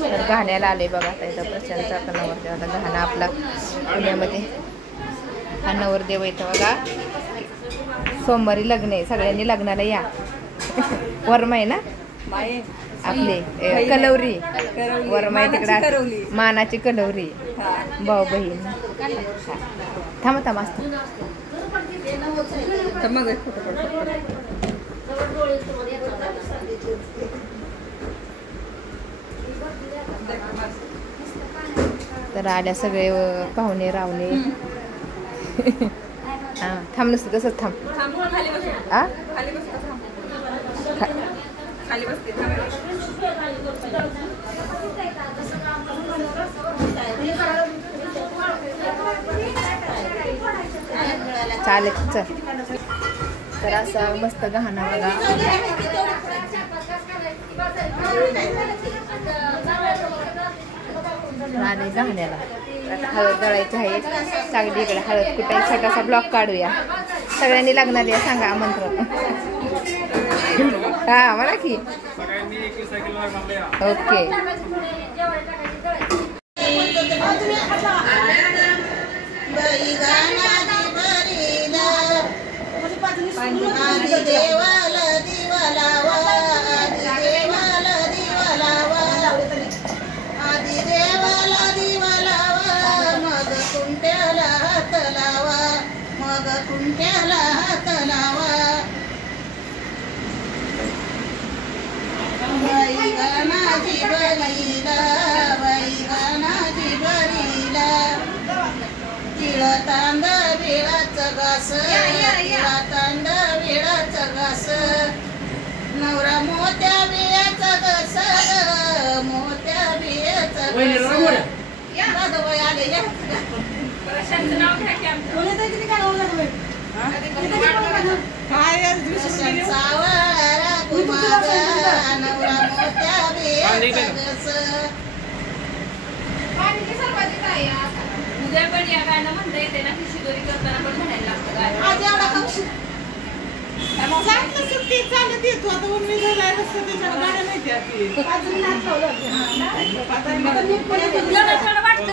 तर घाण्याला आले बघा. आता इथं प्रशांतचा पण नवरदेव. आता घाणा आपला पुण्यामध्ये हा नवरदेव इथं बघा. सोमवारी लग्न आहे, सगळ्यांनी लग्नाला या. वर्मा आहे ना आपले कलवरी, वर्मा आहे तिकडे मानाची कलवरी भाऊ बहीण. थांबा थांबा तर आल्या सगळे पाहुणे रावणे. हा थांब नसतं तसंच थांब. चालेल चल. तर असा मस्त गहाणा बघा. आणि गहाण्याला हळद दळायची आहे. चांगली इकडे हळद कुठे छोटासा ब्लॉक काढूया. सगळ्यांनी लग्नाला या सांगा आमंत्रण. हा म्हणा की ओके. तांदा विळाचं घास, तांदा विळाचं घास, नवरा मोत्या बियाचा घास, मोत्या बियाचा उद्या पण या गाणं म्हणता येते ना. शिदोरी करताना पण म्हणायला लागतं. वाटतं